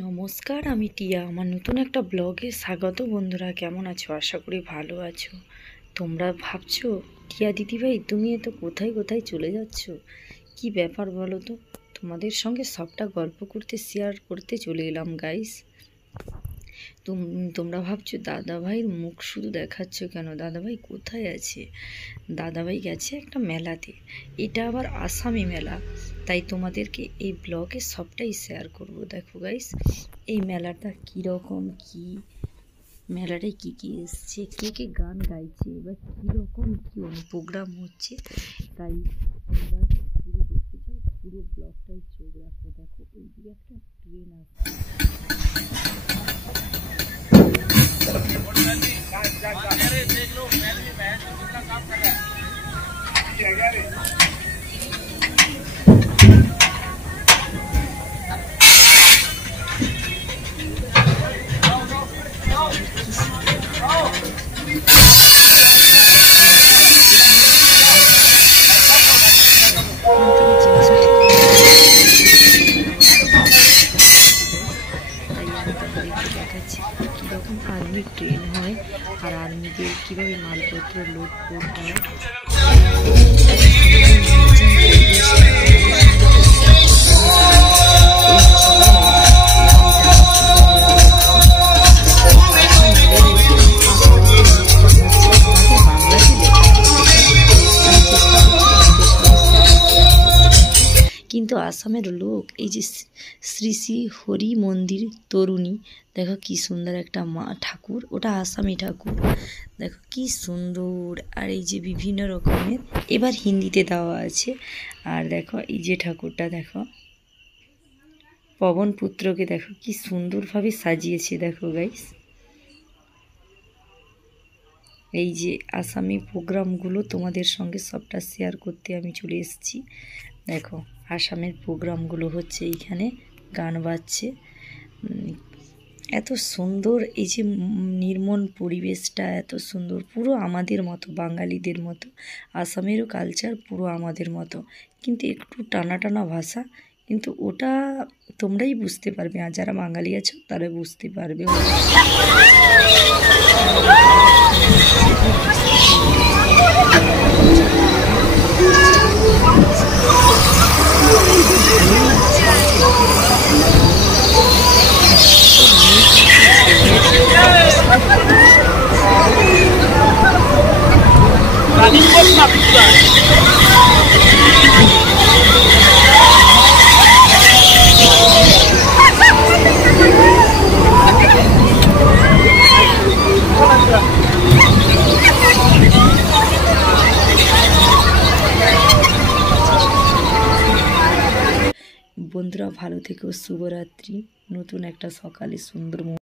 নমস্কার, আমি টিয়া। আমার নতুন একটা ব্লগে স্বাগত। বন্ধুরা, কেমন আছো? আশা করি ভালো আছো। তোমরা ভাবছো, টিয়া দিদিভাই তুমি তো কোথায় কোথায় চলে যাচ্ছ, কি ব্যাপার বলো তো? তোমাদের সঙ্গে সবটা গল্প করতে শেয়ার করতে চলে এলাম গাইস। তোমরা ভাবছো দাদাভাইয়ের মুখ শুধু দেখাচ্ছ কেন, দাদাভাই কোথায় আছে? দাদাভাই গেছে একটা মেলাতে, এটা আবার আসামি মেলা, তাই তোমাদেরকে এই ব্লগে সবটাই শেয়ার করব। দেখো গাইস, এই মেলাটা কীরকম, কি মেলাটায় কী কী এসছে, কে কে গান গাইছে, বা কীরকম কী প্রোগ্রাম হচ্ছে, তাই তোমরা পুরো দেখতে চাও, পুরো ব্লগটাই চোখ রাখো। দেখো ওইদিকে একটা ট্রেন আসছে। দেখাচ্ছি কীরকম আর্মির ট্রেন হয় আর আর্মিদের কীভাবে মালপত্র লোড করতে হয়। কিন্তু আসামের লোক, এই যে শ্রী শ্রী হরি মন্দির তরুণী, দেখো কি সুন্দর একটা মা ঠাকুর, ওটা আসামি ঠাকুর, দেখো কি সুন্দর। আর এই যে বিভিন্ন রকমের, এবার হিন্দিতে দেওয়া আছে। আর দেখো এই যে ঠাকুরটা, দেখো পবন পুত্রকে দেখো কি সুন্দরভাবে সাজিয়েছে। দেখো গাইস, এই যে আসামি প্রোগ্রামগুলো তোমাদের সঙ্গে সবটা শেয়ার করতে আমি চলে এসেছি। দেখো আসামের প্রোগ্রামগুলো হচ্ছে, এইখানে গান বাজছে, এত সুন্দর। এই যে নির্মল পরিবেশটা এত সুন্দর, পুরো আমাদের মতো, বাঙালিদের মতো। আসামেরও কালচার পুরো আমাদের মতো, কিন্তু একটু টানা টানা ভাষা, কিন্তু ওটা তোমরাই বুঝতে পারবে, আর যারা বাঙালি আছো তারা বুঝতে পারবে। বন্ধুরা ভালো থেকো, শুভরাত্রি। নতুন একটা সকালে সুন্দর